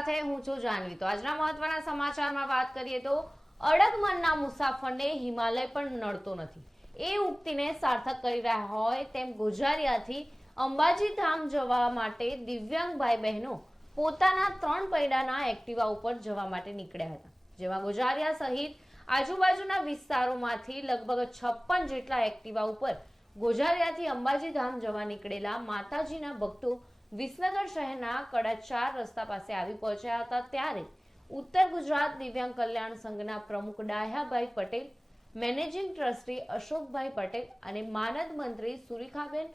સાથે હું છું જાનવી. તો આજના મહત્વના સમાચારમાં વાત કરીએ તો અડગમનના મુસાફરને હિમાલય પણ નડતો નથી. એ ઉક્તિને સાર્થક કરી રહ્યા હોય તેમ ગુજારિયાથી અંબાજી ધામ જવા માટે દિવ્યાંગ ભાઈ બહેનો પોતાના ત્રણ પૈડાના એક્ટિવા ઉપર જવા માટે નીકળ્યા હતા. જેમાં ગુજારિયા સહિત આજુબાજુના વિસ્તારોમાંથી લગભગ છપ્પન જેટલા એક્ટિવા ઉપર ગોઝારિયાથી અંબાજી ધામ જવા નીકળેલા માતાજીના ભક્તો વિસનગર શહેરના કડાચાર રસ્તા પાસે આવી પહોંચ્યા હતા ત્યારે ઉત્તર ગુજરાત દિવ્યાંગ કલ્યાણ સંઘના પ્રમુખ ડાહ્યાભાઈ પટેલ મેનેજિંગ ટ્રસ્ટી અશોકભાઈ પટેલ અને માનદ મંત્રી સુરેખાબેન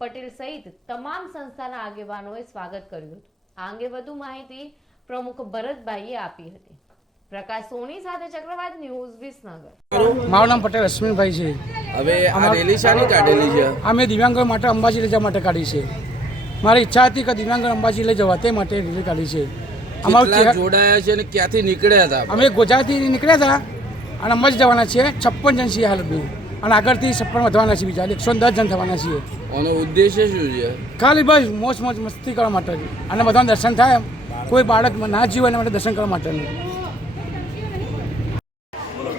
પટેલ સહિત તમામ સંસ્થાના આગેવાનોએ સ્વાગત કર્યું હતું. આ અંગે વધુ માહિતી પ્રમુખ ભરતભાઈએ આપી હતી. પ્રકાશ સોની સાથે ચક્રવાત ન્યૂઝ વિસનગર. મારું નામ પટેલ અશ્વિનભાઈ છે. હવે આ રેલી શાની કાઢેલી છે? અમે દિવ્યાંગો માટે અંબાજી રજા માટે કાઢી છે. મારી ઈચ્છા હતી કે દિવ્યાંગ અંબાજી લઈ જવા તે માટે રેલી કાઢી છે. અમારું જોડાયા છે અને ક્યાંથી નીકળ્યા હતા અમે ગુજરાતથી નીકળ્યા હતા અને અંબાજી જવાના છીએ છપ્પન જણ છીએ હાલથી અને આગળથી છપ્પન વધવાના છીએ બીજા એકસો દસ જણ થવાના છીએ. આનો ઉદ્દેશ્ય શું છે? ખાલી બસ મોજ મોજ મસ્તી કરવા માટે. અને બધાને દર્શન થાય કોઈ બાળક ના જીવે એના માટે દર્શન કરવા માટેનું બોલો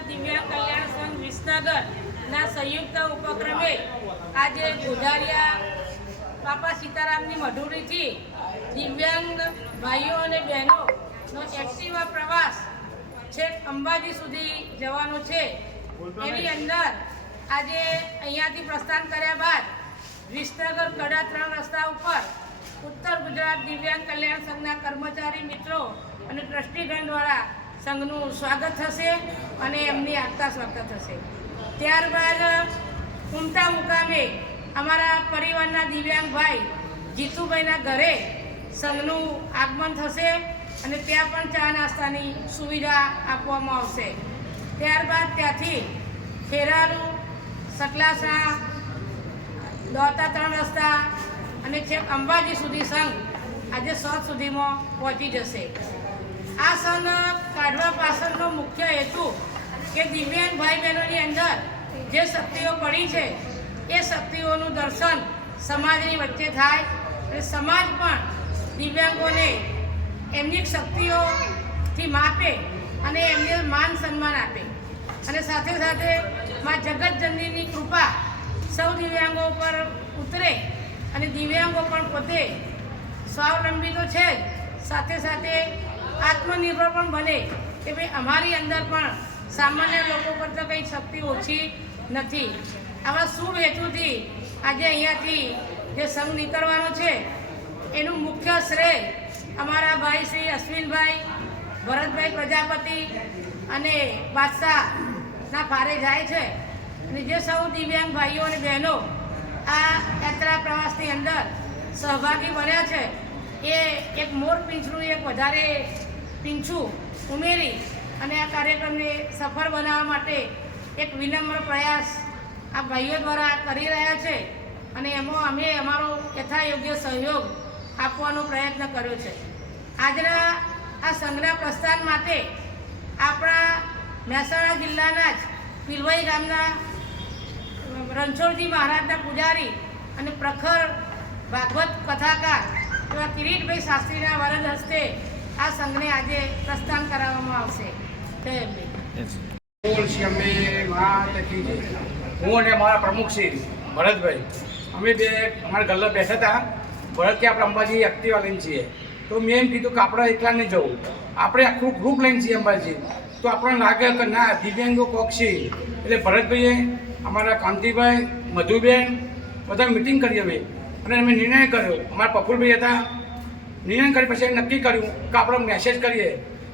ગુજરાત કલ્યાણ સંઘ વિસનગરના સંયુક્ત ઉપક્રમે આજે ગોધારિયા બાપા સીતારામની મઢુરીથી દિવ્યાંગ ભાઈઓ અને બહેનોનો એક્ટિવા પ્રવાસ છેક અંબાજી સુધી જવાનો છે. એની અંદર આજે અહીંયાથી પ્રસ્થાન કર્યા બાદ વિસનગર કડા ત્રણ રસ્તા ઉપર ઉત્તર ગુજરાત દિવ્યાંગ કલ્યાણ સંઘના કર્મચારી મિત્રો અને ટ્રસ્ટીગણ દ્વારા સંઘનું સ્વાગત થશે અને એમની આગતા સ્વાગત થશે. ત્યારબાદ, ઉમટા મુકામે અમારા પરિવારના દિવ્યાંગ ભાઈ જીતુભાઈના ઘરે સંઘનું આગમન થશે અને ત્યાં પણ ચા નાસ્તાની સુવિધા આપવામાં આવશે. ત્યારબાદ ત્યાંથી ખેરાલુ સકલાસા દોતા ત્રણ રસ્તા અને છેક અંબાજી સુધી સંઘ આજે સાત સુધીમાં પહોંચી જશે. આ સંઘ કાઢવા પાછળનો મુખ્ય હેતુ કે દિવ્યાંગ ભાઈ બહેનોની અંદર જે શક્તિઓ પડી છે, એ શક્તિઓનું દર્શન સમાજની વચ્ચે થાય અને સમાજ પણ દિવ્યાંગોને એમની શક્તિઓથી માપે અને એમને માન સન્માન આપે. અને સાથે સાથે માં જગતજનનીની કૃપા સૌ દિવ્યાંગો પર ઉતરે અને દિવ્યાંગો પણ પોતે સ્વાવલંબી તો છે જ. સાથે સાથે આત્મનિર્ભર પણ બને કે ભાઈ અમારી અંદર પણ સામાન્ય લોકો પર તો કંઈ શક્તિ ઓછી નથી. આવા શુભ હેતુથી આજે અહીંયાથી જે સંઘ નીકળવાનો છે, એનું મુખ્ય શ્રેય અમારા ભાઈ શ્રી અશ્વિનભાઈ, ભરતભાઈ પ્રજાપતિ અને બાદશાહના ભારે જાય છે. અને જે સૌ દિવ્યાંગ ભાઈઓ અને બહેનો આ યાત્રા પ્રવાસની અંદર સહભાગી બન્યા છે, એ એક મોર પીંછનું એક વધારે પીંછું ઉમેરી અને આ કાર્યક્રમને સફળ બનાવવા માટે એક વિનમ્ર પ્રયાસ આ ભાઈઓ દ્વારા કરી રહ્યા છે અને એમાં અમે અમારો યથાયોગ્ય સહયોગ આપવાનો પ્રયત્ન કર્યો છે. આજના આ સંગ્રહ પ્રસ્થાન માટે આપણા મહેસાણા જિલ્લાના જ પીલવાઈ ગામના રણછોડજી મહારાજના પૂજારી અને પ્રખર ભાગવત કથાકાર એવા કિરીટભાઈ શાસ્ત્રીના વરદ હસ્તે આ સંઘને આજે પ્રસ્થાન કરાવવામાં આવશે. હું અને મારા પ્રમુખ શ્રી ભરતભાઈ. અમે બે અમારા ગલ્લા બેઠા હતા. ભરત કે આપણે અંબાજી એક્ટિવા લઈને છીએ. તો મેં એમ કીધું કે આપણે એકલા નહીં જવું. આપણે આખું ગ્રુપ લઈને છીએ અંબાજી. તો આપણને લાગે કે ના દિવ્યાંગો કોક છે. એટલે ભરતભાઈએ અમારા કાંતિભાઈ મધુબેન બધા મિટિંગ કરી અમે. અને અમે નિર્ણય કર્યો. અમારા પપુરભાઈ હતા નિર્ણય કરી પછી નક્કી કર્યું કે આપણે મેસેજ કરીએ.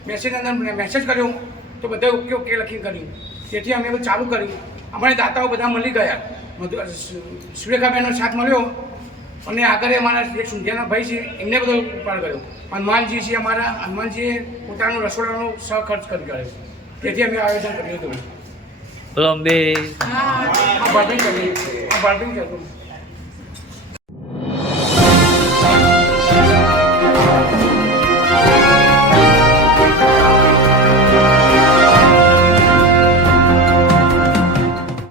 મેસેજ અંદર મેસેજ કર્યો તો બધા ઓકે ઓકે લખી કર્યું. તેથી અમે બધું ચાલુ કર્યું. અમારે દાતાઓ બધા મળી ગયા. મધુ સુરેખાબેનનો સાથ મળ્યો અને આગળ અમારા એક સુંધિયાના ભાઈ છે એમને બધો ઉપાડ કર્યો. હનુમાનજી છે અમારા હનુમાનજીએ પોતાનો રસોડાનો સહખર્ચ કરી કર્યો તેથી અમે આયોજન કર્યું હતું. આ બાર્બિંગ કર્યું આ બાર્બિંગ કર્યું